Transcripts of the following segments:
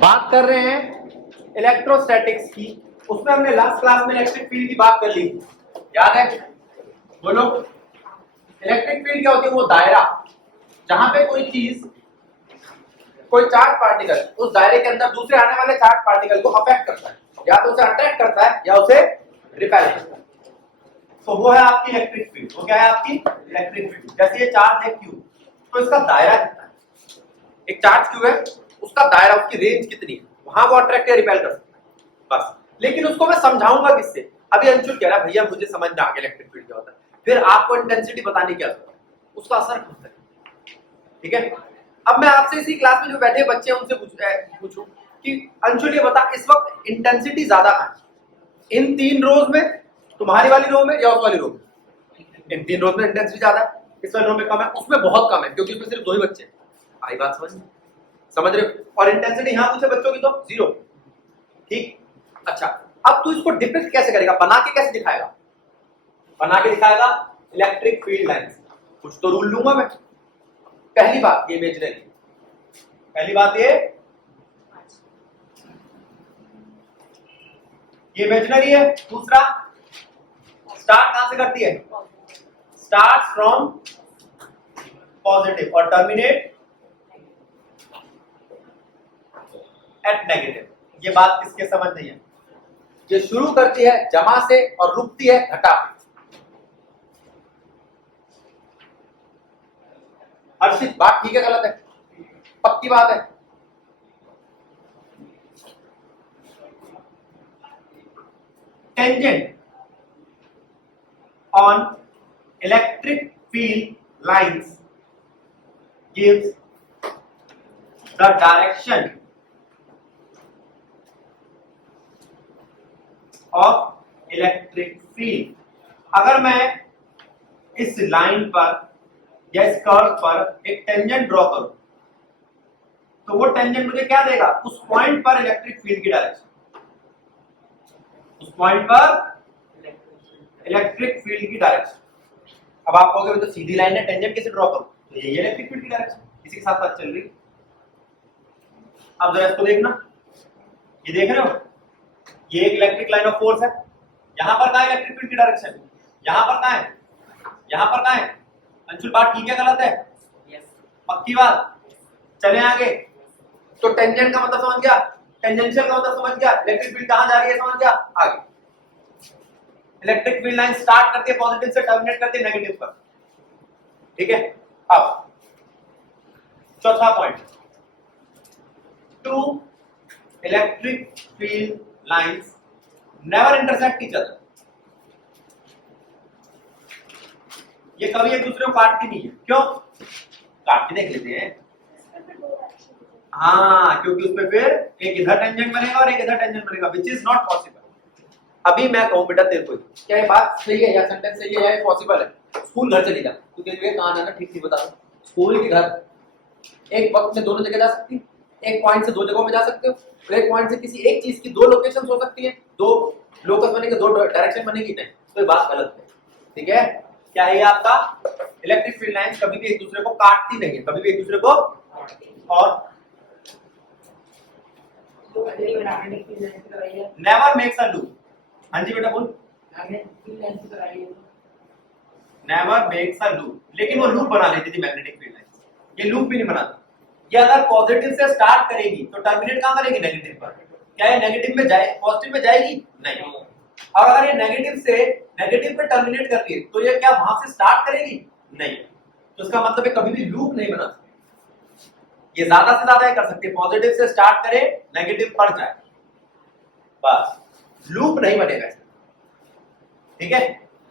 बात कर रहे हैं इलेक्ट्रोस्टैटिक्स की। उसमें हमने लास्ट क्लास में इलेक्ट्रिक फील्ड की बात कर ली, याद है? बोलो, इलेक्ट्रिक फील्ड क्या होती है? वो दायरा जहां पे कोई चीज, कोई चार्ज पार्टिकल उस दायरे के अंदर दूसरे आने वाले चार्ज पार्टिकल को अफेक्ट करता है, या तो उसे अट्रैक्ट करता है या उसे रिपेल करता है। तो वो है आपकी इलेक्ट्रिक फील्ड। वो क्या है आपकी इलेक्ट्रिक फील्ड? जैसे ये चार्ज है क्यू, तो इसका दायरा कितना है? एक चार्ज क्यू है, उसका दायरा, उसकी रेंज कितनी है, वहां वो अट्रैक्ट या रिपेल कर सकता है बस। लेकिन उसको मैं समझाऊंगा किससे? अभी अंशुल कह रहा है भैया मुझे समझ में आ गया इलेक्ट्रिक फील्ड क्या होता है, फिर आपको इंटेंसिटी बताने की जरूरत है, उसका असर खुद तक। ठीक है, अब मैं आपसे इसी क्लास में जो बैठे बच्चे हैं उनसे पूछूं कि अंशुल ये बता, इस वक्त इंटेंसिटी ज्यादा है इन तीन रोज में, तुम्हारी वाली रो में या उस वाली रो में? इन तीन रोज में इंटेंसिटी ज्यादा है, इस वाली रो में कम है, उसमें बहुत कम है क्योंकि उसमें सिर्फ दो ही बच्चे हैं। आई बात समझ रहे हो? और इंटेंसिटी यहां कुछ बच्चों की तो जीरो। ठीक, अच्छा, अब तू इसको डिपिक्ट कैसे करेगा, बना के कैसे दिखाएगा? बना के दिखाएगा इलेक्ट्रिक फील्ड लाइन। कुछ तो रूल लूंगा मैं। पहली बात ये इमेजिनरी, पहली बात ये इमेजिनरी है। दूसरा, स्टार्ट कहां से करती है? स्टार्ट फ्रॉम पॉजिटिव और टर्मिनेट एट नेगेटिव। ये बात किसके समझ नहीं है? ये शुरू करती है जमा से और रुकती है घटा। हर्षित, बात ठीक है गलत है? पक्की बात है? Tangent on electric field lines gives the direction of electric field। अगर मैं इस लाइन पर या इस कर्व पर एक टेंजेंट ड्रॉ करूं तो वो टेंजेंट मुझे क्या देगा? उस पॉइंट पर इलेक्ट्रिक फील्ड की डायरेक्शन, उस पॉइंट पर इलेक्ट्रिक फील्ड की डायरेक्शन। अब आप कहोगे तो सीधी लाइन है, टेंजेंट कैसे ड्रॉ करूं? तो ये इलेक्ट्रिक फील्ड की डायरेक्शन इसी के साथ साथ चल रही। अब जरा इसको देखना, ये देख रहे हो, ये एक इलेक्ट्रिक लाइन ऑफ फोर्स है। यहां पर कहां है इलेक्ट्रिक फील्ड की डायरेक्शन? यहां पर कहां है? यहां पर कहां है? अंशुल बात ठीक है गलत है? पक्की बात? चले आगे। तो टेंजेंट का मतलब समझ गया, टेंजेंशियल का मतलब समझ गया, इलेक्ट्रिक फील्ड कहां जा रही है समझ गया। आगे इलेक्ट्रिक फील्ड लाइन स्टार्ट करती है पॉजिटिव से, टर्मिनेट करती है नेगेटिव पर। ठीक है, अब चौथा point, two electric field lines never intersect each other. ये कभी एक दूसरे को काटती नहीं है। क्यों? काट के देख लेते हैं। हाँ, क्योंकि उसमें फिर एक इधर टेंजेंट बनेगा और एक इधर टेंजेंट बनेगा, विच इज नॉट पॉसिबल। अभी मैं कहूं बेटा तेरे को, क्या ये बात सही है या सेंटेंस सही है या ये पॉसिबल है? स्कूल घर चली जा, तू तेरे लिए कहां जाना ठीक नहीं बता। स्कूल के घर एक वक्त में दोनों जगह जा सकती है, एक पॉइंट से दो जगहों में जा सकते हो, तो एक पॉइंट से किसी एक चीज की दो लोकेशन हो सकती है, दो लोकस बनेंगे, दो डायरेक्शन बनेगी, नहीं तो ये बात गलत है। ठीक है, क्या है आपका? इलेक्ट्रिक फील्ड लाइंस कभी भी एक दूसरे को काटती नहीं है, कभी भी एक दूसरे को। और नेवर मेक्स अ लूप। हाँ जी बेटा बोल। नेवर मेक्स अ लूप, लेकिन वो लूप बना लेती थी मैग्नेटिक फील्ड लाइंस, ये लूप भी नहीं बनाती। ये अगर पॉजिटिव से स्टार्ट करेगी तो टर्मिनेट कहां करेगी? नेगेटिव पर। क्या ये नेगेटिव में जाए, पॉजिटिव में जाएगी? नहीं। और अगर ये नेगेटिव से नेगेटिव पे टर्मिनेट करती है तो ये क्या वहां से स्टार्ट करेगी? नहीं। तो इसका मतलब है कभी भी लूप नहीं बना सकती। ये ज्यादा से ज्यादा कर सकती है, पॉजिटिव से स्टार्ट करे, नेगेटिव पर जाए, बस, लूप नहीं बनेगा। ठीक है,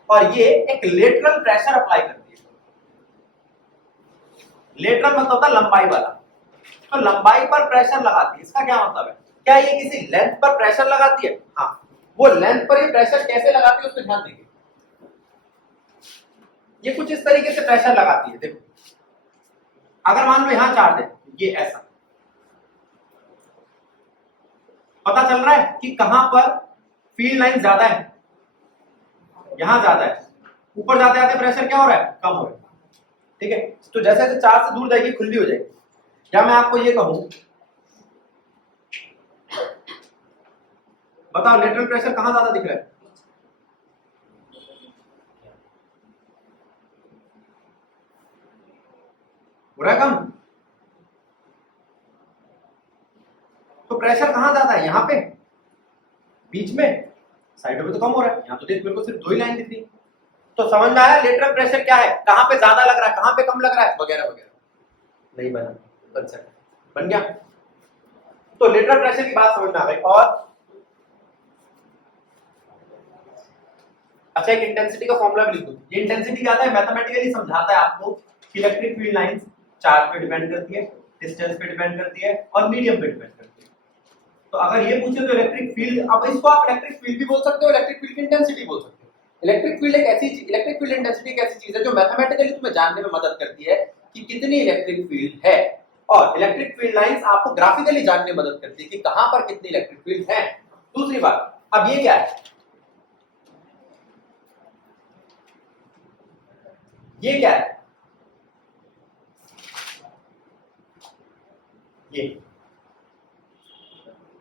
और ये एक लेटरल प्रेशर अप्लाई करती है। लेटरल मतलब होता है लंबाई वाला, तो लंबाई पर प्रेशर लगाती है। इसका क्या मतलब है? क्या ये किसी लेंथ पर प्रेशर लगाती है? हाँ, वो लेंथ पर ये प्रेशर कैसे लगाती है उस पर ध्यान देंगे। ये कुछ इस तरीके से प्रेशर लगाती है। देखो, अगर मान लो यहां चार्ज है, ये ऐसा, पता चल रहा है कि कहां पर फील्ड लाइन ज्यादा है, यहां ज्यादा है, ऊपर जाते जाते प्रेशर क्या हो रहा है? कम हो रहा है। ठीक है, तो जैसे जैसे चार्ज से दूर जाएगी खुली हो जाएगी। या मैं आपको ये कहूं बताओ लेटरल प्रेशर कहां ज्यादा दिख रहा है? हो रहा है कम? तो प्रेशर कहां ज्यादा है? यहां पे, बीच में, साइडों पे तो कम हो रहा है। यहां तो देख मेरे को सिर्फ 2 ही लाइन दिख रही है। तो समझ में आया लेटरल प्रेशर क्या है, कहां पे ज्यादा लग रहा है, कहां पे कम लग रहा है, वगैरह वगैरह। नहीं बना, बन सकता, बन गया। तो लेटरल प्रेशर की बात समझ में आ गई। और अच्छा, एक इंटेंसिटी का फॉर्मूला भी लिख दो। ये इंटेंसिटी क्या है, मैथमेटिकली समझाता है आपको कि इलेक्ट्रिक फील्ड लाइंस चार्ज पे डिपेंड करती है, डिस्टेंस पे डिपेंड करती है और मीडियम पे डिपेंड करती है। तो अगर ये पूछे तो इलेक्ट्रिक फील्ड, अब इसको आप इलेक्ट्रिक फील्ड भी बोल सकते हो, इलेक्ट्रिक फील्ड की इंटेंसिटी बोल सकते हो। इलेक्ट्रिक फील्ड एक ऐसी चीज, इलेक्ट्रिक फील्ड इंटेंसिटी एक ऐसी चीज है जो मैथमेटिकली तुम्हें जानने में मदद करती है कि कितनी इलेक्ट्रिक फील्ड है, और इलेक्ट्रिक फील्ड लाइंस आपको ग्राफिकली जानने में मदद करती है कि कहां पर कितनी इलेक्ट्रिक फील्ड है। दूसरी बात, अब ये क्या है, ये क्या है, ये,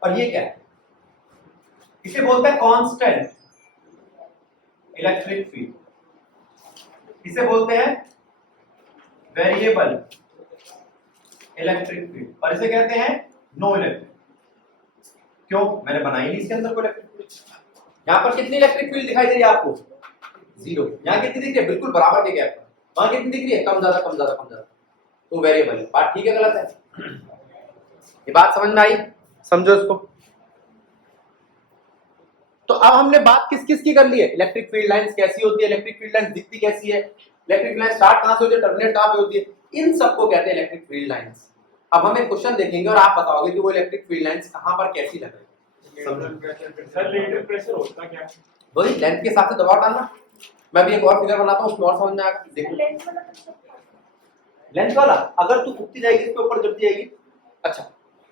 और ये क्या है, इसे बोलते हैं कांस्टेंट इलेक्ट्रिक फील्ड, इसे बोलते हैं वेरिएबल इलेक्ट्रिक फील्ड, और इसे कहते हैं नो इलेक्ट्रिक। क्यों? मैंने बनाई नहीं इसके अंदर कोई इलेक्ट्रिक फील्ड। यहां पर कितनी इलेक्ट्रिक फील्ड दिखाई दे रही है आपको? 0। यहां कितनी दिख रही है? बिल्कुल बराबर के गैप पर। वहां कितनी दिख रही है? कम ज्यादा कम ज्यादा कम ज्यादा। तो वेरिएबल है। बात ठीक है गलत है? ये बात समझ में आई? समझो इसको। तो अब हमने बात किस किस की कर ली है, इलेक्ट्रिक फील्ड लाइंस कैसी होती है, इलेक्ट्रिक फील्ड लाइंस दिखती कैसी है, इलेक्ट्रिक लाइन स्टार्ट कहां से होती है, टर्मिनेट कहां पे होती है, इन सबको कहते हैं इलेक्ट्रिक फील्ड लाइंस। अब हम एक क्वेश्चन देखेंगे और आप बताओगे कि वो इलेक्ट्रिक फील्ड लाइंस कहां पर कैसी लग रही है। सर लेटरल प्रेशर होता क्या? वही लेंथ के साथ दबाव डालना। मैं भी एक और फिगर बनाता हूं, उसमें और समझ में आएगा। देखो लेंथ वाला, अगर तू उठती जाएगी इसके ऊपर चढ़ती जाएगी। अच्छा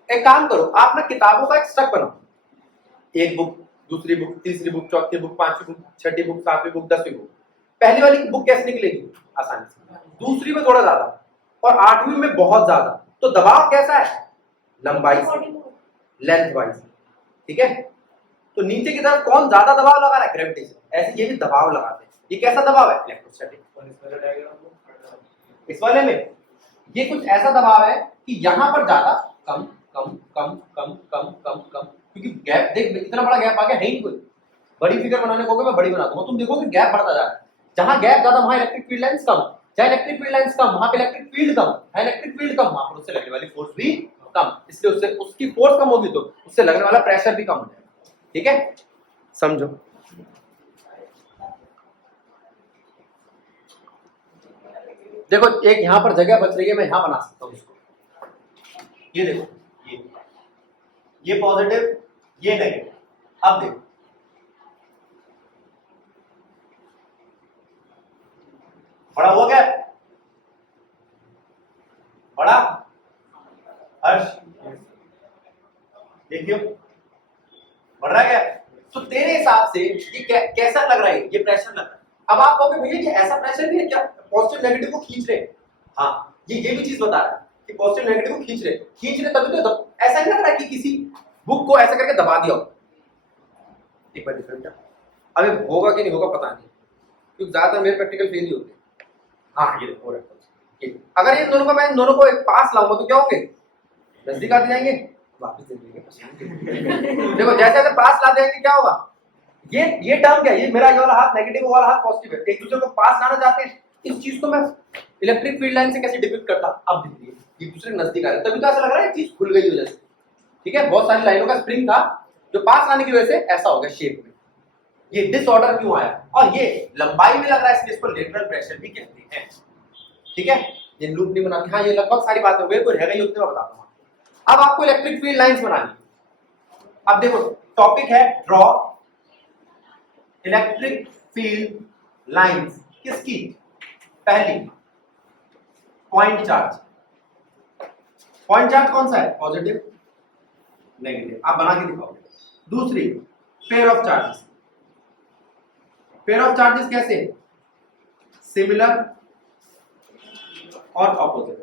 एक काम करो, आप ना किताबों का एक स्टक बनाओ, एक बुक, दूसरी बुक, तीसरी बुक, चौथी बुक, पांचवी बुक, छठी बुक, सातवीं बुक, 10वीं बुक। पहली वाली बुक कैसे निकलेगी? आसानी से। दूसरी में थोड़ा ज्यादा, और 8वीं में बहुत ज्यादा। तो दबाव कैसा है? लंबाई से, लेंथ वाइज। ठीक है? तो नीचे की तरफ कौन ज्यादा दबाव लगा रहा है? ग्रेविटी से। ऐसे ये भी दबाव लगाते हैं। ये कैसा दबाव है? इलेक्ट्रोस्टैटिक। इस वाले में ये कुछ ऐसा दबाव है कि यहां पर ज्यादा, कम कम कम कम कम कम कम, क्योंकि गैप देख इतना बड़ा गैप आ गया है ही कोई। बड़ी फिगर बनाने को मैं बड़ी बना दूंगा, तुम देखोगे गैप बढ़ता जा रहा है। जहां गैप ज्यादा वहां इलेक्ट्रिक फील्ड लाइंस कम, जहां इलेक्ट्रिक फील्ड लाइंस कम वहां पे इलेक्ट्रिक फील्ड कम है, इलेक्ट्रिक फील्ड कम वहां पर उससे लगने वाली फोर्स भी कम, इसलिए उससे उसकी फोर्स कम होगी तो उससे लगने वाला प्रेशर भी कम हो जाएगा। ठीक है? समझो। देखो एक यहां पर जगह बच रही है, मैं यहां बना सकता हूं इसको। ये देखो, ये पॉजिटिव, ये नेगेटिव। अब देखो बड़ा हुआ क्या? बड़ा हर्ष देखियो बढ़ रहा है क्या? तो तेरे हिसाब से ये कैसा लग रहा है? ये प्रेशर लग रहा है। अब आप कहोगे भैया कि ऐसा प्रेशर भी है क्या पॉजिटिव नेगेटिव को खींच रहे? हाँ, ये भी चीज बता रहा है कि पॉजिटिव नेगेटिव को खींच रहे तभी तो ऐसा नहीं लग रहा कि किसी बुक को ऐसा करके दबा दिया हो। एक बार डिफरेंट, अबे होगा कि नहीं होगा पता नहीं, क्योंकि ज्यादातर मेरे प्रैक्टिकल फेल ही होते हैं। हाँ ये देखो, अगर इन दोनों को मैं इन दोनों को एक पास लाऊंगा तो क्या होंगे? नजदीक आते जाएंगे, वापस दे देंगे। देखो जैसे जैसे पास ला देंगे क्या होगा? ये टर्म क्या है? ये मेरा ये वाला हाथ नेगेटिव वाला हाथ पॉजिटिव है, एक दूसरे को पास लाना चाहते हैं। इस चीज को मैं इलेक्ट्रिक फील्ड लाइन से कैसे डिपिक्ट करता? अब देखिए ये दूसरे नजदीक आ रहे, तभी तो ऐसा लग रहा है चीज खुल गई वजह से। ठीक है? बहुत सारी लाइनों का स्प्रिंग था जो पास आने की वजह से ऐसा हो गया शेप में। ये डिसऑर्डर क्यों आया? और ये लंबाई में लग रहा है, इसलिए इसको लेटरल प्रेशर भी कहते हैं। ठीक है? ये लूप नहीं बनाती। हाँ ये लगभग सारी बातें हो गई, कोई रहेगा ही उतने में बताता हूँ। अब आपको इलेक्ट्रिक फील्ड लाइंस बनानी। अब देखो टॉपिक है ड्रॉ इलेक्ट्रिक फील्ड लाइंस। किसकी? पहली पॉइंट चार्ज। पॉइंट चार्ज कौन सा है? पॉजिटिव नेगेटिव, आप बना के दिखाओगे। दूसरी pair of charges. Pair of charges कैसे? सिमिलर और ऑपोजिट।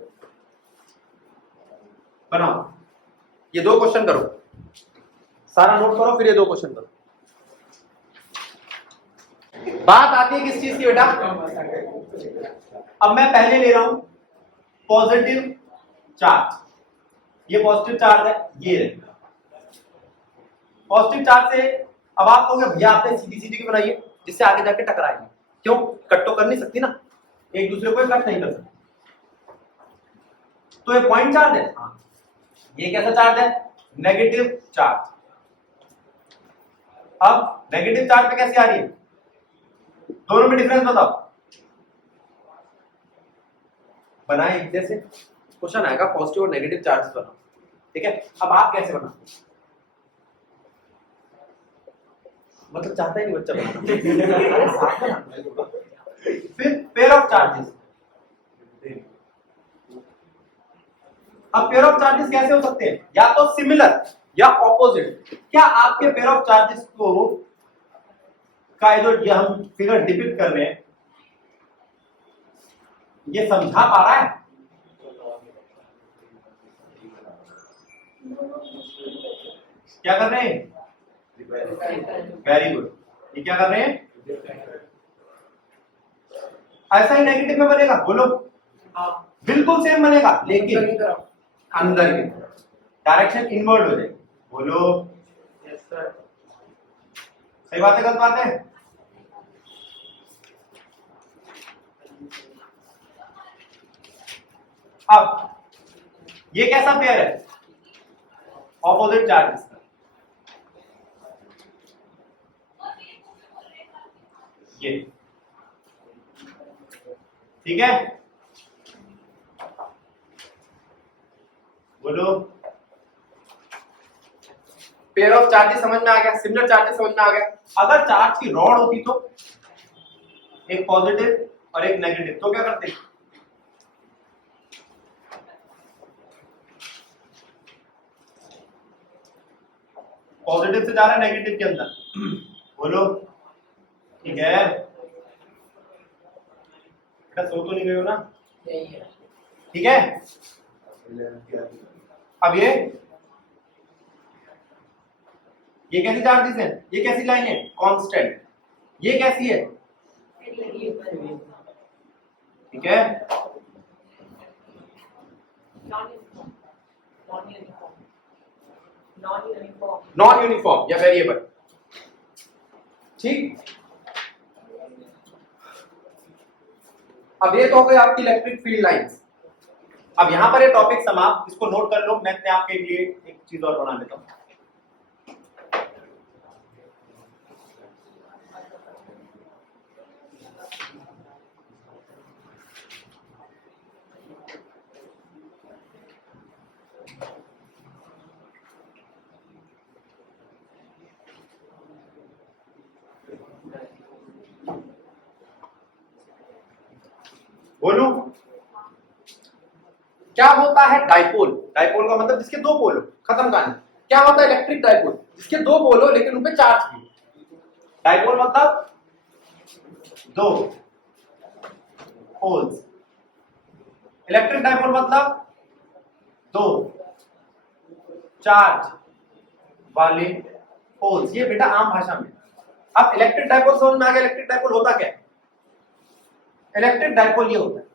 बनाओ, ये दो क्वेश्चन करो। सारा नोट करो, फिर ये 2 क्वेश्चन करो। बात आती है किस चीज की बेटा? अब मैं पहले ले रहा हूं पॉजिटिव चार्ज, ये पॉजिटिव चार्ज है, ये पॉजिटिव चार्ज से अब आप कहोगे भैया आपने सीधी सीधी क्यों बनाई है जिससे आगे जाके टकराएंगे? क्यों? कट तो कर नहीं सकती ना, एक दूसरे को कट नहीं कर सकती, तो ये पॉइंट चार्ज है। हाँ, ये कैसा चार्ज है? Negative charge. अब नेगेटिव चार्ज पे कैसे आ रही है? दोनों में डिफरेंस बताओ। बनाए जैसे क्वेश्चन आएगा पॉजिटिव और नेगेटिव चार्ज बनाओ, ठीक है? अब आप कैसे बनाते? मतलब चाहता ही नहीं बच्चा बनाना। फिर पेयर ऑफ चार्जेस। अब पेयर ऑफ चार्जेस कैसे हो सकते हैं? या तो सिमिलर या ऑपोजिट। क्या आपके पेयर ऑफ चार्जेस को का जो ये हम फिगर डिपिक्ट कर रहे हैं ये समझा पा रहा है? क्या कर रहे हैं? Very good. ये क्या कर रहे हैं? ऐसा ही नेगेटिव में बनेगा, बोलो। बिल्कुल सेम बनेगा, लेकिन अंदर की डायरेक्शन इनवर्ट हो जाएगी, बोलो। Yes sir. सही बात है, गलत बात है? अब ये कैसा पेयर है? ऑपोजिट चार्जेस का। ये ठीक है, बोलो। पेयर ऑफ चार्जेस समझ में आ गया, सिमिलर चार्जेस समझ में आ गया। अगर चार्ज की रॉड होती तो एक पॉजिटिव और एक नेगेटिव, तो क्या करते? पॉजिटिव से जा रहा है नेगेटिव के अंदर, बोलो। ठीक है, बेटा सो तो नहीं गए हो ना? ठीक है। अब ये कैसी चार्जेस है? ये कैसी लाइन है? कांस्टेंट। ये कैसी है? ठीक है, नॉन यूनिफॉर्म या वेरिएबल। ठीक, अब ये तो हो गई आपकी इलेक्ट्रिक फील्ड लाइंस। अब यहां पर ये टॉपिक समाप्त, इसको नोट कर लो। मैं आपके लिए एक चीज और बना लेता हूं। बोलो, क्या होता है डाइपोल? डाइपोल का मतलब जिसके 2 पोल हो, खत्म कहानी। क्या होता है इलेक्ट्रिक डाइपोल? जिसके 2 पोल हो लेकिन उन पे चार्ज भी। डाइपोल मतलब 2 पोल्स। इलेक्ट्रिक डाइपोल मतलब 2 चार्ज वाले पोल्स। ये बेटा आम भाषा में। अब इलेक्ट्रिक डाइपोल समझ में आ गया? इलेक्ट्रिक डाइपोल होता क्या है? इलेक्ट्रिक डाइपोल ये होता है,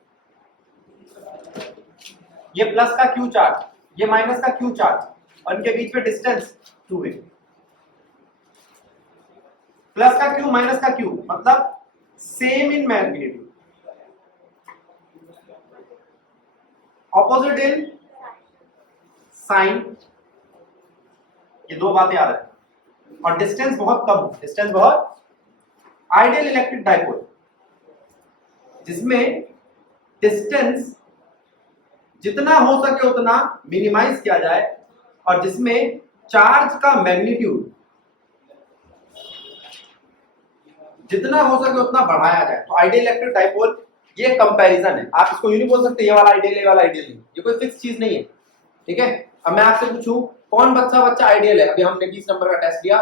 ये प्लस का क्यू चार्ज, ये माइनस का क्यू चार्ज, और इनके बीच में डिस्टेंस 2 है। प्लस का क्यू माइनस का क्यू मतलब same in magnitude, opposite in sign. ये 2 बातें याद रखें। और डिस्टेंस बहुत कम, डिस्टेंस बहुत। आइडियल इलेक्ट्रिक डाइपोल जिसमें डिस्टेंस जितना हो सके उतना मिनिमाइज किया जाए और जिसमें चार्ज का मैग्नीट्यूड जितना हो सके उतना बढ़ाया जाए, तो आइडियल इलेक्ट्रिक डाइपोल ये कंपैरिजन है। आप इसको यूं नहीं बोल सकते ये वाला आइडियल, ये वाला आइडियल नहीं, ये कोई फिक्स चीज नहीं है। ठीक है, अब मैं आपसे पूछूं कौन बच्चा आइडियल है? अभी हमने 20 नंबर का टेस्ट लिया,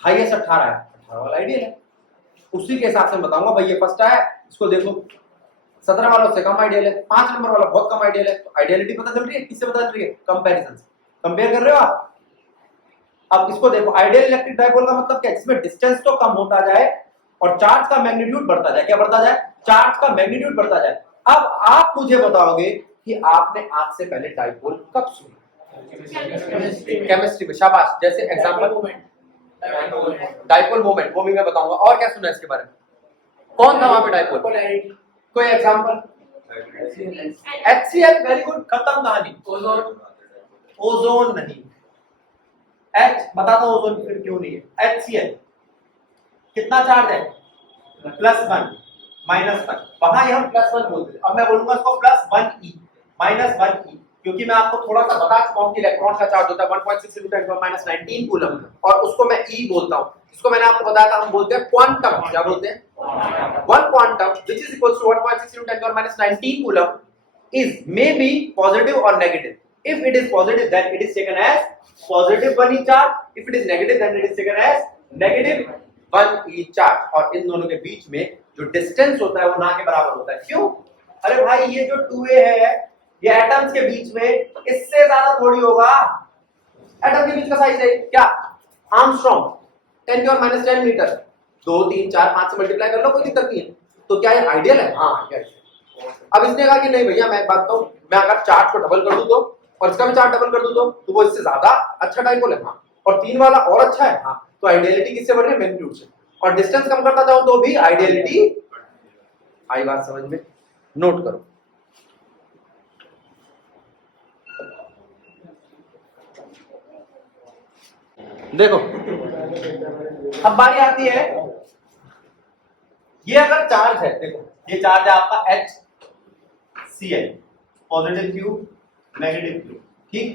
हाईएस्ट 18 है, 18 वाला आइडियल है। उसी के हिसाब से बताऊंगा भाई ये फर्स्ट है, इसको देखो 17 वाला उससे कम आइडियल है, 5 नंबर वाला बहुत कम आइडियल है। तो आइडियलिटी पता चल रही है, किससे पता चल रही है? कंपैरिजन से। कंपेयर कर रहे हो आप। अब इसको देखो, आइडियल इलेक्ट्रिक डाइपोल का मतलब क्या है, जिसमें डिस्टेंस तो कम होता जाए और चार्ज का मैग्नीट्यूड बढ़ता जाए। क्या बढ़ता जाए? चार्ज का मैग्नीट्यूड बढ़ता जाए। अब आप मुझे बताओगे कि आपने आज से पहले डाइपोल कब सुना? केमिस्ट्री में। शाबाश। जैसे एग्जांपल डाइपोल मोमेंट, वो भी मैं बताऊंगा। और क्या सुना है इसके बारे में? कौन था वहां पे डाइपोल? कोई एग्जांपल? HCl। वेरी गुड, खत्म कहानी। ओजोन नहीं। H बताता हूं ओजोन फिर क्यों नहीं है। HCl कितना चार्ज है? +1 -1। वहां हम +1 बोलते थे, अब मैं बोलूंगा इसको +1e -1e, क्योंकि मैं आपको थोड़ा सा बता चुका हूं कि इलेक्ट्रॉन का चार्ज होता है 1.6 × 10⁻19 कूलम, और उसको मैं e बोलता हूं। इसको मैंने आपको बताया था, हम बोलते हैं क्वांटम। क्या बोलते हैं? 1 quantum which is equals to 1.6 × 10⁻19 coulomb is may be positive or negative. If it is positive, then it is taken as positive 1e charge. If it is negative, then it is taken as negative 1e charge. और इन दोनों के बीच में जो distance होता है वो ना के बराबर होता है। क्यों? अरे भाई, ये जो 2a है, ये एटम्स के बीच में, इससे ज्यादा थोड़ी होगा। एटम के बीच का साइज है क्या? Armstrong 10⁻10 metre. 2 3 4 5 से मल्टीप्लाई कर लो, कोई दिक्कत नहीं है। तो क्या ये आइडियल है? हाँ आइडियल। अब इसने कहा कि नहीं भैया, मैं एक बात कहूं, मैं अगर चार्ज को डबल कर दूं तो, और इसका भी चार्ज डबल कर दूं तो वो इससे ज्यादा अच्छा डाइपोल है। हाँ। और 3 वाला और अच्छा है। हाँ। तो आइडियलिटी किससे बढ़ रही है? मैग्नीट्यूड से। और डिस्टेंस कम करता जाऊं तो भी आइडियलिटी। आई बात समझ में? नोट करो। देखो, अब बारी आती है, ये अगर चार्ज है, देखो ये चार्ज है आपका HCl, positive Q negative Q, ठीक।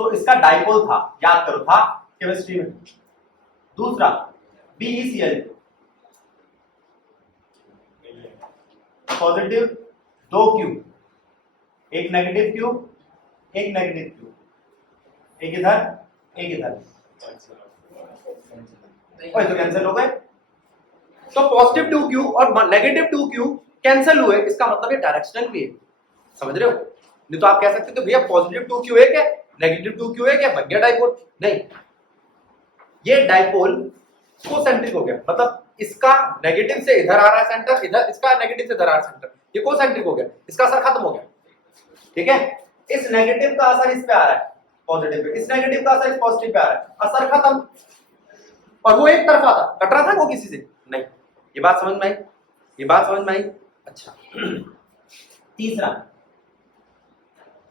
तो इसका डाइपोल था, याद करो, था केमिस्ट्री में। दूसरा BeCl, पॉजिटिव 2 Q, एक नेगेटिव Q, एक नेगेटिव Q, एक इधर एक इधर, तो कैंसिल हो गए। तो पॉजिटिव 2Q और नेगेटिव 2Q कैंसिल हुए, इसका मतलब ये डायरेक्शनल भी है। समझ रहे हो? नहीं तो आप कह सकते हो भैया पॉजिटिव 2Q है क्या, नेगेटिव 2Q है क्या, बन गया डाइपोल। नहीं, ये डाइपोल कोसेंट्रिक हो गया, मतलब इसका नेगेटिव से इधर आ रहा है सेंटर, इधर इसका नेगेटिव से इधर आ रहा है सेंटर, ये कोसेंट्रिक हो गया, इसका असर खत्म हो गया। ठीक है, इस नेगेटिव का असर इस पे आ रहा है पॉजिटिव पे, इस नेगेटिव का असर इस पॉजिटिव पे आ रहा है, असर खत्म। और वो एक तरफा था, कट रहा था वो किसी से नहीं। ये बात समझ में आई? ये बात समझ में आई? अच्छा। तीसरा,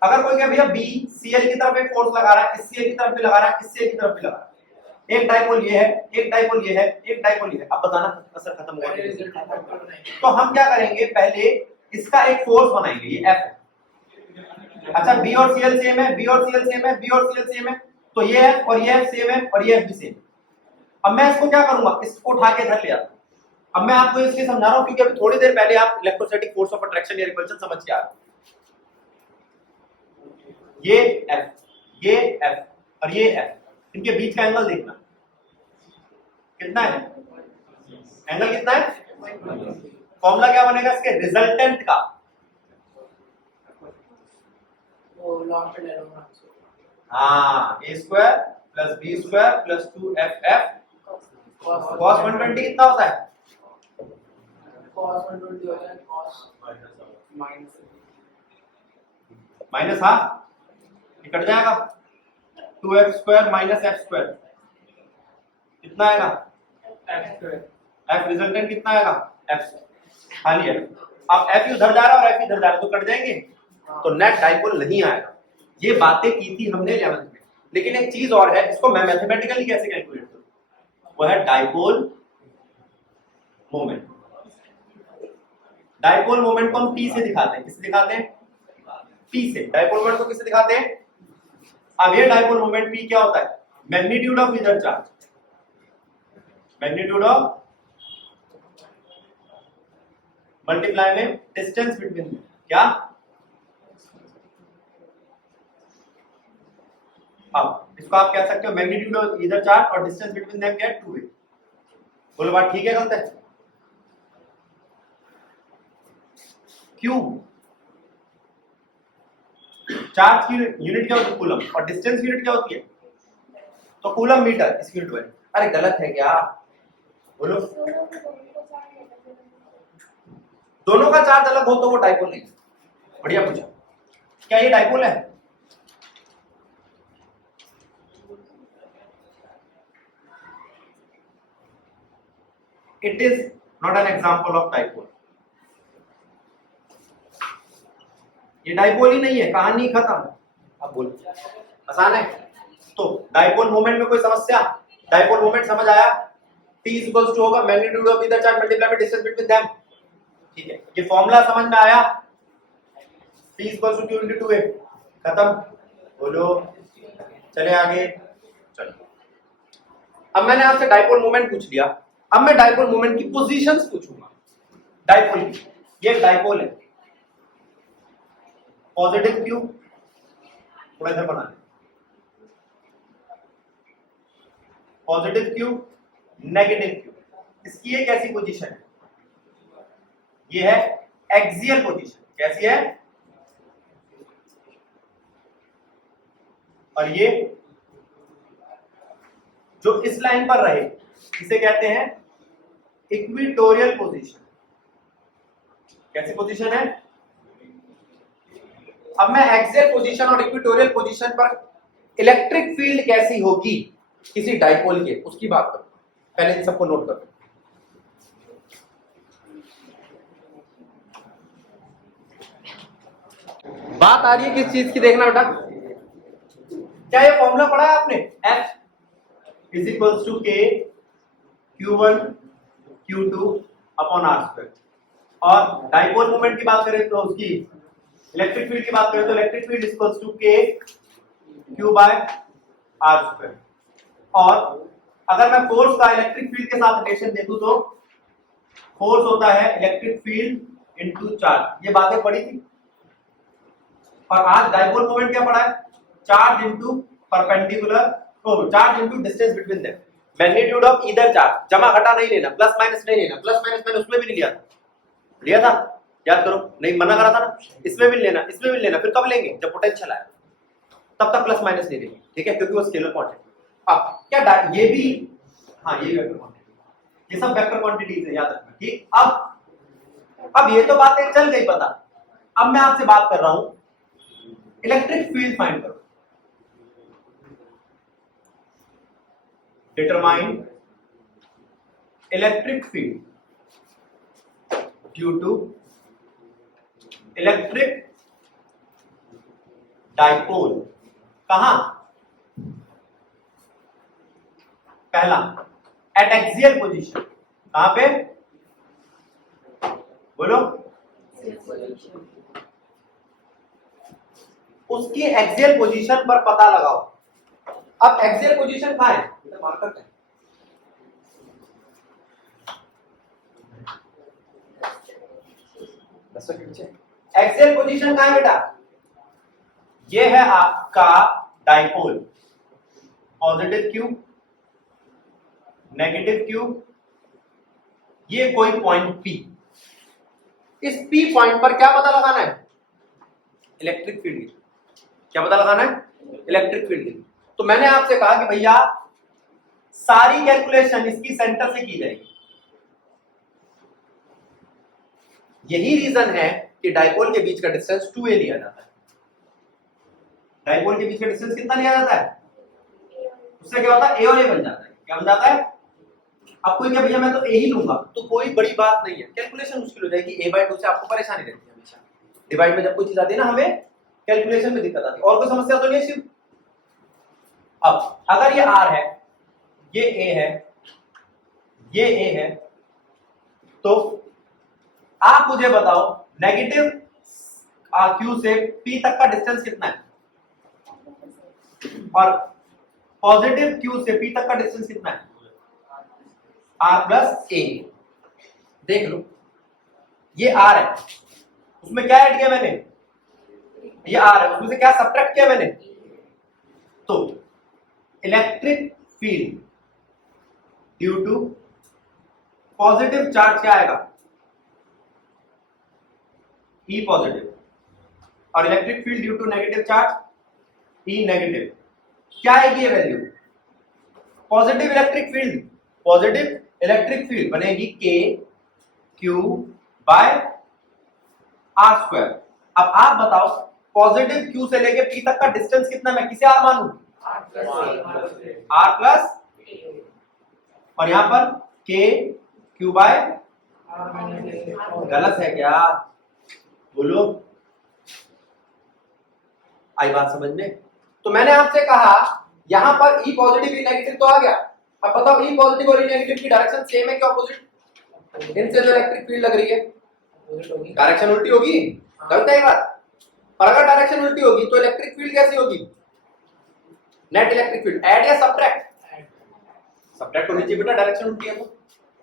अगर कोई क्या भैया BeCl की तरफ एक फोर्स लगा रहा है, इस Cl की तरफ भी लगा रहा है, इस Cl की तरफ भी लगा रहा है, एक डाइपोल ये है, एक डाइपोल ये है, एक डाइपोल ये है, अब बताना असर खत्म हुआ। तो हम क्या करेंगे, पहले इसका एक फोर्स बनाएंगे, ये F है। अच्छा, B और Cl सेम है, B और Cl सेम है, B और Cl सेम है, तो ये F और ये F सेम है और ये F भी सेम। अब मैं इसको क्या करूंगा, इसको उठा के इधर ले आता हूं। अब मैं आपको इसलिए समझा रहा हूं क्योंकि अभी थोड़ी देर पहले आप इलेक्ट्रोस्टैटिक फोर्स ऑफ अट्रैक्शन या रिपल्शन समझ के आ रहे हो। ये F, ये F और ये F, इनके बीच का एंगल देखना कितना है, एंगल कितना है। फॉर्मूला क्या बनेगा इसके रिजल्टेंट का, हाँ, a square plus b square plus 2FF cos 120 कितना होता है, cos 120 होता है cos माइनस हाफ, कट जाएगा 2f square minus f square कितना आएगा, f स्क्वायर, f रिजल्टेंट कितना आएगा, f खाली है। अब f उधर जा रहा है और f इधर जा रहा है, तो कट जाएंगे, तो नेट डाइपोल नहीं आएगा। ये बातें की थी हमने 11th में, लेकिन एक चीज और है, इसको मैं मैथमेटिकली कैसे कैलकुलेट करूं, वो है डाइपोल मोमेंट। डाइपोल मोमेंट को हम P से दिखाते हैं, किससे दिखाते हैं, P से। डाइपोल मोमेंट को किससे दिखाते हैं। अब ये डाइपोल मोमेंट P क्या होता है, magnitude of either charge, magnitude of multiply में डिस्टेंस बिटवीन, क्या। अब इसको आप कह सकते हो मैग्नीट्यूड ऑफ ईदर चार्ज और डिस्टेंस बिटवीन देम क्या है, 2a। बोलो बात ठीक है गलत है। क्यों, चार्ज की यूनिट क्या होती है, कूलम, और डिस्टेंस की यूनिट क्या होती है। तो कूलम मीटर इसकी वैल्यू। अरे गलत है क्या, बोलो। दोनों का चार्ज अलग हो तो वो डाइपोल नहीं। बढ़िया पूछा, क्या ये डाइपोल है? It is not an example of dipole. ये डाइपोल ही नहीं है, कहानी खत्म। अब बोलो, आसान है। तो डाइपोल मोमेंट में कोई समस्या? डाइपोल मोमेंट समझ आया? T इक्वल्स टू होगा magnitude of either charge multiply by distance between them. ठीक है, ये फॉर्मूला समझ में आया? T equals to Q into 2A। खत्म, बोलो। चले आगे, चलो। अब मैंने आपसे डाइपोल मोमेंट पूछ लिया, अब मैं डाइपोल मोमेंट की पोजीशंस पूछूंगा। डाइपोल की, ये डाइपोल है, पॉजिटिव क्यू, थोड़ा इधर बना ले, पॉजिटिव क्यू, नेगेटिव क्यू। इसकी एक ऐसी पोजीशन है, ये है एक्सियल पोजीशन। कैसी है? और ये जो इस लाइन पर रहे इसे कहते हैं इक्वेटोरियल पोजीशन। कैसी पोजीशन है? अब मैं एक्सियल पोजीशन और इक्वेटोरियल पोजीशन पर इलेक्ट्रिक फील्ड कैसी होगी किसी डाइपोल के, उसकी बात करूं। पहले इन सबको नोट करो। बात आ रही है किस चीज की, देखना बेटा। क्या ये फॉर्मूला पढ़ा है आपने? F इज इक्वल्स टू के Q1 Q2 upon R square. और डाइपोल मोमेंट की बात करें तो उसकी इलेक्ट्रिक फील्ड की बात करें तो इलेक्ट्रिक फील्ड इक्वल्स टू के Q बाय R स्क्वायर। और अगर मैं फोर्स का इलेक्ट्रिक फील्ड के साथ रिलेशन देखूं तो फोर्स होता है इलेक्ट्रिक फील्ड इनटू चार्ज। ये बातें पढ़ी थी। और आज डाइपोल मोमेंट क्या पढ़ा है? Charge into perpendicular, charge into distance between them. Magnitude of either charge, जमा घटा नहीं लेना, प्लस माइनस नहीं लेना। प्लस माइनस मैंने उसमें भी नहीं लिया था, लिया था? याद करो, नहीं मना करा था ना। इसमें भी लेना, इसमें भी लेना, फिर कब लेंगे? जब पोटेंशियल आए, तब तक प्लस माइनस नहीं लेंगे। ठीक है, क्योंकि वो स्केलर क्वांटिटी। अब क्या ये भी, हाँ ये वेक्टर क्वांटिटी, ये सब वेक्टर क्वांटिटीज है, याद रखना। ठीक, अब ये तो बातें चल गई पता। अब मैं आपसे बात कर रहा हूं इलेक्ट्रिक फील्ड फाइंड करो। Determine electric field due to electric dipole. कहां? पहला, एट एक्सियल पोजीशन। कहां पे? बोलो। उसकी एक्सियल पोजीशन पर पता लगाओ। अब एक्सियल पोजीशन कहां है? इधर मार्क करते हैं। एक्सियल पोजीशन कहां है बेटा? ये है आपका dipole, positive Q, negative Q, ये कोई पॉइंट P। इस P पॉइंट पर क्या पता लगाना है? Electric field. क्या पता लगाना है? Electric field. तो मैंने आपसे कहा कि भैया सारी कैलकुलेशन इसकी सेंटर से की जाएगी। यही रीजन है कि डाइपोल के बीच का डिस्टेंस 2a लिया जाता है। डाइपोल के बीच का डिस्टेंस कितना लिया जाता है? उससे क्या होता है? a और a बन जाता है। क्या बन जाता है? अब कोई क्या भैया मैं तो a ही लूंगा, तो कोई बड़ी बात नहीं है, कैलकुलेशन मुश्किल हो जाएगी। a/2 से आपको परेशानी रहती है हमेशा। डिवाइड में जब कोई चीज आती है ना, हमें कैलकुलेशन में दिक्कत आती है। और कोई समस्या तो नहीं है? सिर्फ अब अगर ये r है, ये a है, ये a है, तो आप मुझे बताओ नेगेटिव q से p तक का डिस्टेंस कितना है? और पॉजिटिव q से p तक का डिस्टेंस कितना है? r plus a। देख लो, ये r है, उसमें क्या ऐड किया मैंने? ये r है, उसमें से क्या सब्ट्रैक्ट किया मैंने? तो electric field due to positive charge क्या आएगा? E positive. और electric field due to negative charge E negative. क्या आएगी ये वैल्यू? पॉजिटिव इलेक्ट्रिक फील्ड बनेगी K Q by R square. अब आप बताओ पॉजिटिव Q से लेके P तक का डिस्टेंस कितना, मैं किसे R मानूं? R प्लस और यहां पर K Q बाय, गलत है क्या? बोलो, आई बात समझ में? तो मैंने आपसे कहा यहां पर E पॉजिटिव E नेगेटिव तो आ गया। अब बताओ E पॉजिटिव और E नेगेटिव की डायरेक्शन सेम है क्या ऑपोजिट? इनसे जो इलेक्ट्रिक फील्ड लग रही है डायरेक्शन उल्टी होगी, गलत है ये बात। पर अगर डायरेक्शन उल्टी होगी तो इलेक्ट्रिक फील्ड कैसी होगी? नेट इलेक्ट्रिक फील्ड ऐड या सब्ट्रैक्ट? सब्ट्रैक्ट होनी चाहिए बेटा, डायरेक्शन उल्टी है तो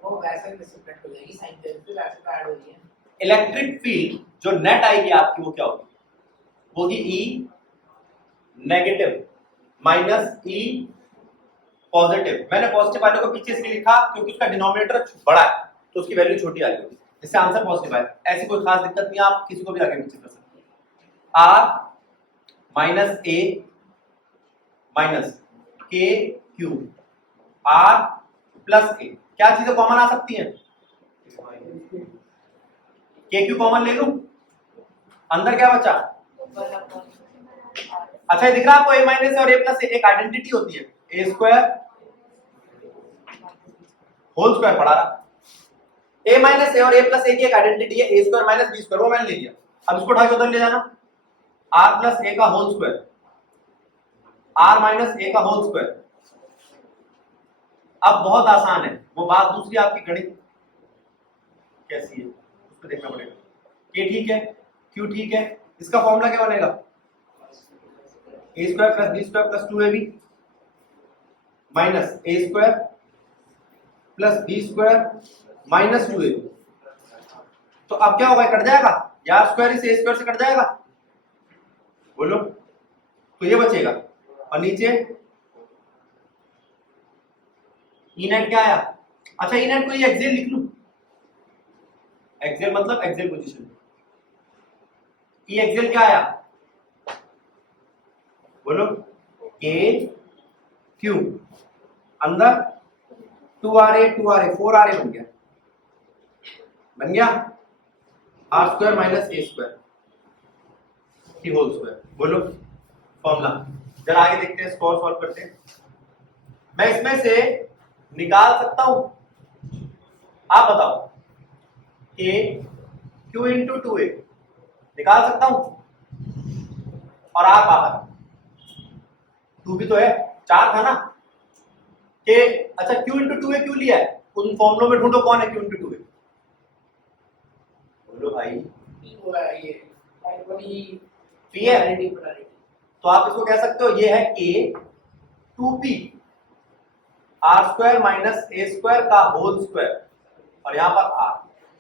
वो वैसे ही सब्ट्रैक्ट हो जाएगी, साइन से वैसे तो ऐड हो रही है। इलेक्ट्रिक फील्ड जो नेट आएगी आपकी वो क्या होगी? होगी E negative minus E positive. मैंने पॉजिटिव वाले को पीछे इसलिए लिखा क्योंकि उसका डिनोमिनेटर बड़ा है तो उसकी वैल्यू छोटी आ रही होगी, इससे आंसर पॉजिटिव है। ऐसी कोई खास दिक्कत नहीं, आप किसी को भी आगे पीछे कर सकते हैं। R minus A minus K Q R plus A, क्या चीजें कॉमन आ सकती हैं? K Q कॉमन ले लूं, अंदर क्या बचा? अच्छा ये दिख रहा है आपको A माइनस और A प्लस एक आइडेंटिटी होती है, A स्क्वायर होल स्क्वायर पढ़ा रहा। A माइनस A और A प्लस A की एक आइडेंटिटी है A square minus B square, वो मैंने ले लिया। अब इसको उठा के उधर ले जाना, R प्लस A का whole square, R minus A का होल स्क्वायर। अब बहुत आसान है वो बात, दूसरी आपकी गणित कैसी है उसको देखना पड़ेगा। K ठीक है, Q ठीक है, इसका फॉर्मूला क्या बनेगा? A square plus B square plus 2AB minus A square plus B square minus 2AB। तो अब क्या होगा, कट जाएगा, यार स्क्वायर इस A स्क्वायर से कट जाएगा, बोलो, तो ये बचेगा और नीचे E नेट क्या आया? अच्छा E नेट को ये एक्सियल लिख लूं, एक्सियल मतलब एक्सियल पोजीशन। E एक्सियल क्या आया? बोलो, K Q अंदर 2RA 4RA बन गया, R square minus A square की होल स्क्वायर। बोलो फॉर्मूला, जरा आगे देखते हैं, स्कोर सॉल्व करते हैं। मैं इसमें से निकाल सकता हूं, आप बताओ, K Q इंटू 2A निकाल सकता हूं, और आप बाहर 2 भी तो है, 4 था ना K। अच्छा Q इंटू 2A क्यों लिया है? उन फॉर्मुलों में ढूंढो कौन है Q इंटू 2A, बोलो भाई। P है, तो आप इसको कह सकते हो ये है K 2P R square minus A square का होल स्क्वायर, और यहां पर R।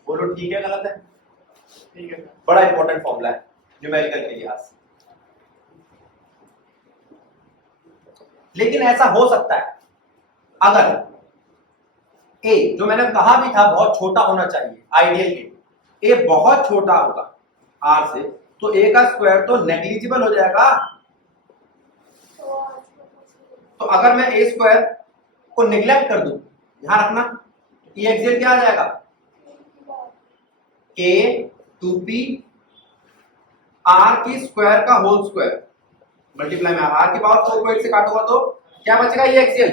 बोलो ठीक है गलत है? ठीक है, बड़ा इंपॉर्टेंट फॉर्मूला है न्यूमेरिकल के लिहाज। लेकिन ऐसा हो सकता है अगर A, जो मैंने कहा भी था बहुत छोटा होना चाहिए आइडियल के, A बहुत छोटा होगा R से, तो A का स्क्वायर तो नेग्लिजिबल हो जाएगा। तो अगर मैं A स्क्वायर को निगलेक्ट कर दूं, ध्यान रखना, E एक्सियल क्या आ जाएगा? K 2P R की स्क्वायर का होल स्क्वायर मल्टीप्लाई में R की पावर 4 को 8 से काटूंगा तो क्या बचेगा? E एक्सियल,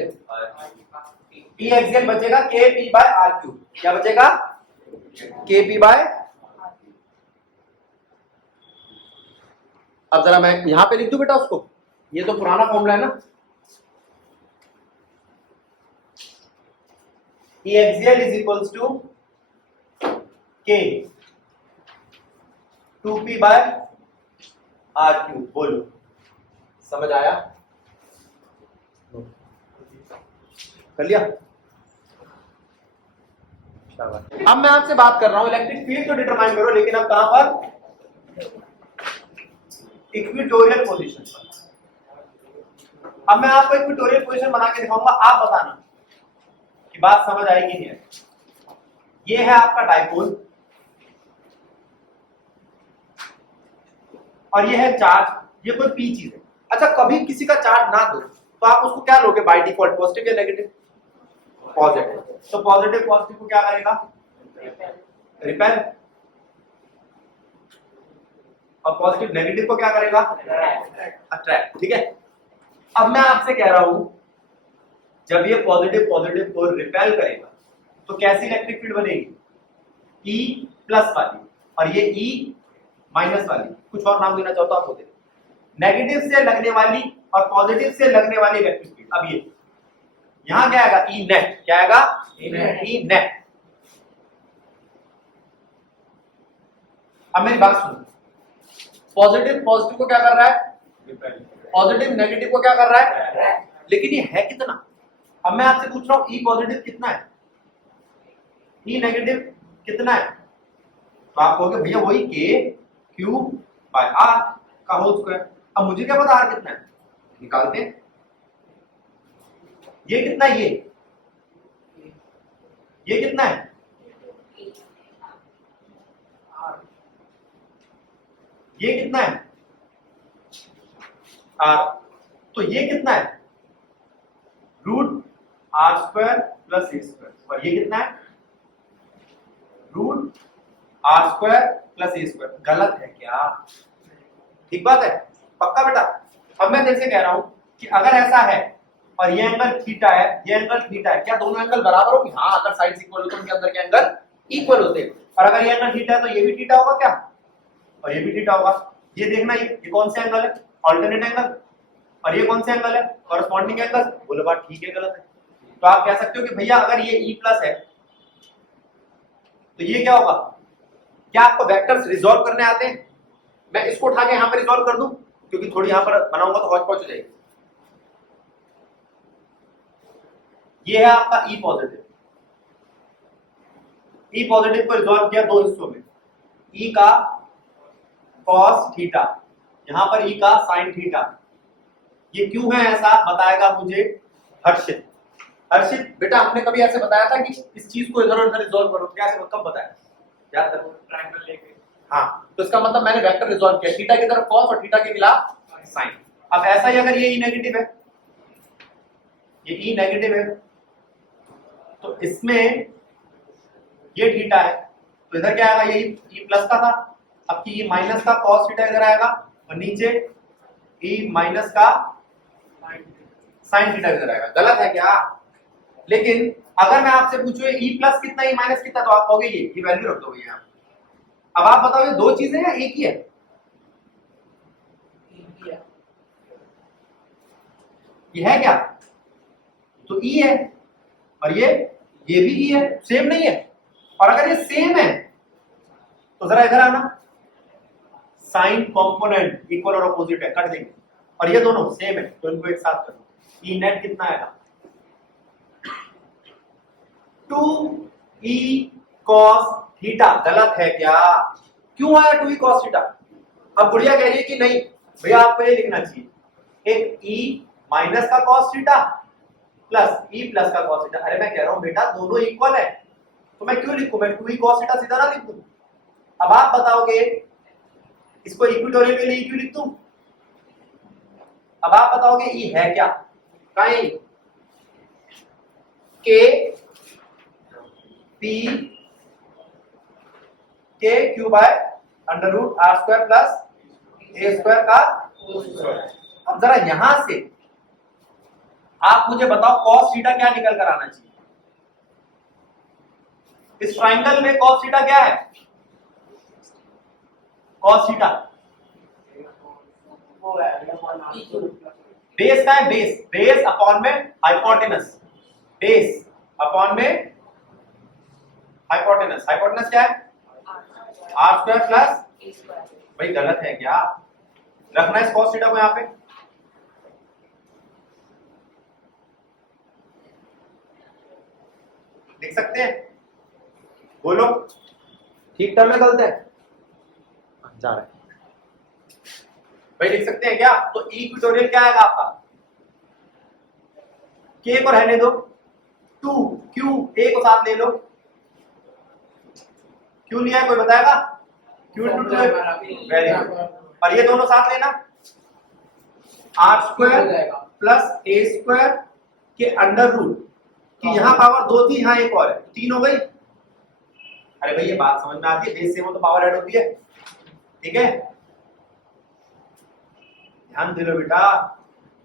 E एक्सियल बचेगा KP बाय R क्यूब। क्या बचेगा? KP by. अब जरा मैं यहां पे लिख दूं बेटा उसको, ये तो पुराना फॉर्मूला है ना, E axial is equals to K 2P by R cube. बोलो समझ आया? कर लिया? अब मैं आपसे बात कर रहा हूं इलेक्ट्रिक फील्ड तो डिटरमाइन करो, लेकिन अब कहां पर? इक्वेटोरियल पोजीशन पर। अब मैं आपको इक्वेटोरियल पोजीशन बना के दिखाऊंगा, आप बताना कि बात समझ आएगी नहीं है। ये है आपका डाइपोल और ये है चार्ज, ये कोई पी चीज है। अच्छा कभी किसी का चार्ज ना दो तो आप उसको क्या लोगे बाय डिफॉल्ट, पॉजिटिव या नेगेटिव? पॉजिटिव। तो पॉजिटिव पॉजिटिव को क्या करेगा? रिपेल। और पॉजिटिव नेगेटिव को क्या करेगा? अट्रैक्ट। ठीक है, अब मैं आपसे कह रहा हूं जब ये पॉजिटिव पॉजिटिव को रिपेल करेगा तो कैसी इलेक्ट्रिक फील्ड बनेगी? ई प्लस वाली, और ये ई माइनस वाली। कुछ और नाम देना चाहता आपको, नेगेटिव से लगने वाली और पॉजिटिव से लगने वाली इलेक्ट्रिक फील्ड। अब ये यहां क्या आएगा? E net. क्या आएगा? E net. अब मेरी बात सुनो, पॉजिटिव पॉजिटिव को क्या कर रहा है? पॉजिटिव नेगेटिव को क्या कर रहा है? लेकिन ये है कितना? अब मैं आपसे पूछ रहा हूं ई पॉजिटिव कितना है, ई नेगेटिव कितना है? तो आप कहोगे भैया वही के क्यू बाय आर का होल स्क्वायर। अब मुझे क्या पता आर कितना है, निकालते हैं। ये कितना है? ये कितना है? ये कितना है? आर। तो ये कितना है? Root R square plus A square. और ये कितना है? Root R square plus A square. गलत है क्या? ठीक बात है, पक्का बेटा? अब मैं जैसे कह रहा हूं कि अगर ऐसा है और ये एंगल थीटा है, ये एंगल थीटा है, क्या दोनों एंगल बराबर होंगे? हाँ, अगर साइड्स इक्वल हो तो उनके अंदर के एंगल इक्वल होते हैं। और अगर ये एंगल थीटा है तो ये भी थीटा होगा क्या? और ये भी थीटा होगा। ये देखना, ये कौन सा एंगल है? Alternate angle. और ये कौन सा एंगल है? Corresponding angle. बोलो बात ठीक है गलत है? तो आप कह सकते हो कि भैया अगर ये ई प्लस है तो ये क्या होगा? क्या आपको वेक्टर्स रिजॉल्व करने आते हैं? मैं इसको उठा के यहां पर रिजॉल्व कर दूं, क्योंकि थोड़ी यहां पर बनाऊंगा तो हौच पौच हो जाएगी। ये है आपका ई पॉजिटिव। ई पॉजिटिव को रिजॉल्व किया दो हिस्सों में, ई का कॉस थीटा, यहां पर ई का साइन थीटा। ये क्यों है ऐसा बताएगा मुझे हर्षित। हर्षित बेटा, हमने कभी ऐसे बताया था कि इस चीज को इधर उधर रिजॉल्व करो? क्या ऐसे कब बताया? याद करो, ट्रायंगल लेके। हाँ, तो इसका मतलब मैंने वेक्टर रिजॉल्व किया, थीटा की तरफ कॉस और थीटा के खिलाफ साइन। अब ऐसा ही अगर ये ई नेगेटिव है, ये ई नेगेटिव है, तो इसमें ये थीटा है, तो इधर क्या आएगा? ये ई प्लस का था, अब की ई माइनस का कॉस थीटा इधर आएगा, और नीचे ई माइनस का साइन थीटा इधर आएगा। गलत है क्या? लेकिन अगर मैं आपसे पूछूं ई प्लस कितना, ई माइनस कितना, तो आप कहोगे ये वैल्यू रख दोगे यहाँ। अब आप बताओ ये दो चीजें या एक ही है? ये है क्या? तो ई है, और ये भी ई है, सेम नहीं है? और अगर ये सेम है तो जरा इधर आना, साइन कंपोनेंट इक्वल और अपोजिट है, कट देंगे। और ये दोनों सेम है तो इनको एक साथ करो। ई नेट कितना आएगा? 2e cos theta. गलत है क्या? क्यों आया 2e cos थीटा? अब गुड़िया कह रही है कि नहीं भैया आपको ये लिखना चाहिए, एक e माइनस का cos theta plus e plus का cos थीटा। अरे मैं कह रहा हूं बेटा दोनों इक्वल है, तो मैं क्यों लिखूं? मैं 2e cos थीटा सीधा ना लिख दूं? अब आप बताओगे इसको इक्विटोरियल के लिए क्यों लिख दूं? अब आप बताओगे e है क्या? कहीं के पी के Q by under root R square plus A square का। अब जरा यहां से आप मुझे बताओ cos थीटा क्या निकल कर आना चाहिए? इस ट्राइंगल में cos थीटा क्या है? cos थीटा बेस का है, बेस। बेस अपॉन में हाइपोटेनस, बेस अपॉन में हाइपोटेनस। हाइपोटेनस क्या है? R square plus. भाई गलत है क्या? रखना है cos थीटा को यहां पे। लिख सकते हैं? बोलो ठीक टर्म में गलत है? जा रहे हैं भाई, लिख सकते हैं क्या? तो इक्विटोरियल क्या आएगा आपका? के को रहने दो, 2q a को साथ ले लो। क्यों लिया है कोई बताएगा? Q two very good. और ये दोनों साथ लेना, R square plus A square के अंडर रूट कि यहाँ पावर 2 थी, यहाँ एक और है, 3 हो गई। अरे भाई ये बात समझ में आती है, बेस सेम हो तो पावर ऐड होती है, ठीक है। ध्यान दे लो बेटा,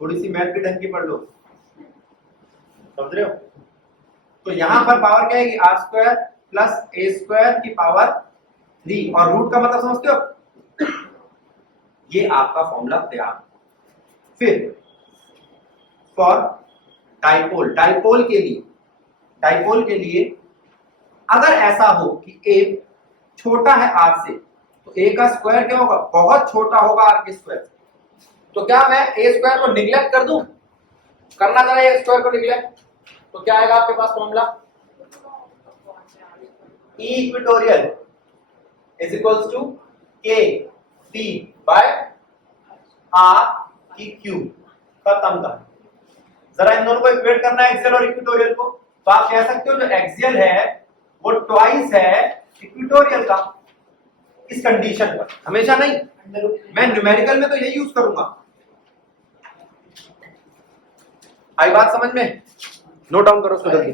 थोड़ी सी मैथ भी ढंग की पढ़ लो, समझ रहे हो। तो यहां पर पावर क्या आएगी, R square plus A square की पावर 3, और रूट का मतलब समझते हो, ये आपका फॉर्मूला तैयार। फिर फॉर डाइपोल, डाइपोल के लिए अगर ऐसा हो कि ए छोटा है आर से, तो ए का स्क्वायर क्या होगा, बहुत छोटा होगा आर के स्क्वायर से। तो क्या मैं ए स्क्वायर को निगलेक्ट कर दूं, करना जरा ए स्क्वायर को निगलेक्ट, तो क्या आएगा आपके पास formula, E equatorial is equals to K T by R की क्यूब, खत्म का। जरा इन दोनों को इक्वेट करना है, एक्सियल और इक्वेटोरियल को, तो आप कह सकते हो जो एक्सियल है वो ट्वाइस है इक्वेटोरियल का, इस कंडीशन पर, हमेशा नहीं, मैं न्यूमेरिकल में तो यही यूज करूंगा। आई बात समझ में, नोट डाउन करो उसको जल्दी।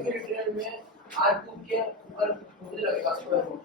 में r क्यूब के ऊपर मुझे लगेगा स्क्वायर रूट